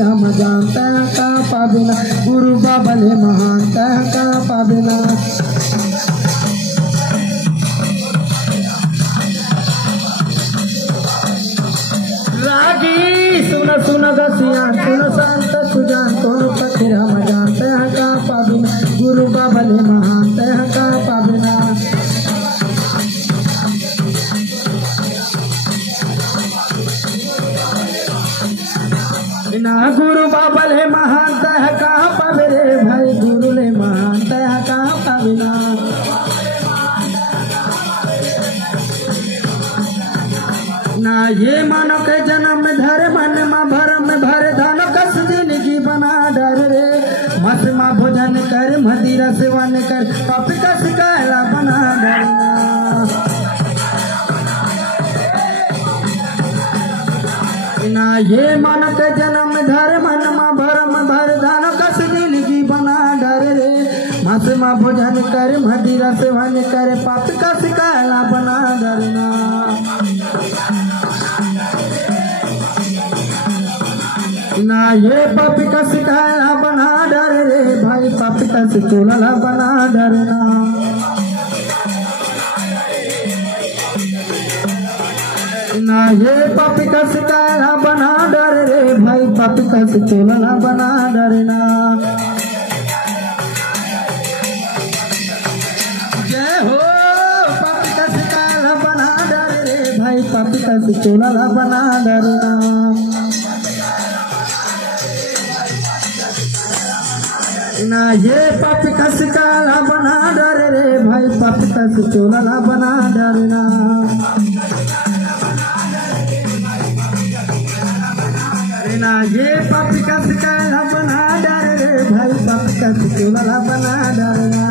राम जानता का पाबिना गुरु बाबले महानता का पाबिना रागी सुन सुन गसिया सुन शांत सुजान कौन पति राम जानता का पाबिना गुरु बाबले महानता का पाबिना ना गुरु बाबले महानता का पाबे भाई गुरु ले महानता का पाबिना ना ये मानो के जन्म धरे मन मा भरम भरे धानो कस जिंदगी बना डर रे मत मा भोजन कर मदिरा सेवन कर पाप कस काला बना डरना ना ये मानो के जन्म धरे मन मा भरम भरे धानो कस जिंदगी बना डर रे मत मा भोजन कर मदिरा सेवन कर पाप कस काला बना डरना ना ये पापी का सिखाया बना डर रे भाई पापी का सिचोला बना डरना ना ये पापी का सिखाया बना डर रे भाई पापी का सिचोला बना डरना जय हो पापी का सिखाया बना डर रे भाई पापी का सिचोला बना डरना ना ये पापी का सिकाला बना डर रे भाई पापी का सिचोला बना डरना ना ये पापी का सिकाला बना डर रे भाई पापी का सिचोला बना डरना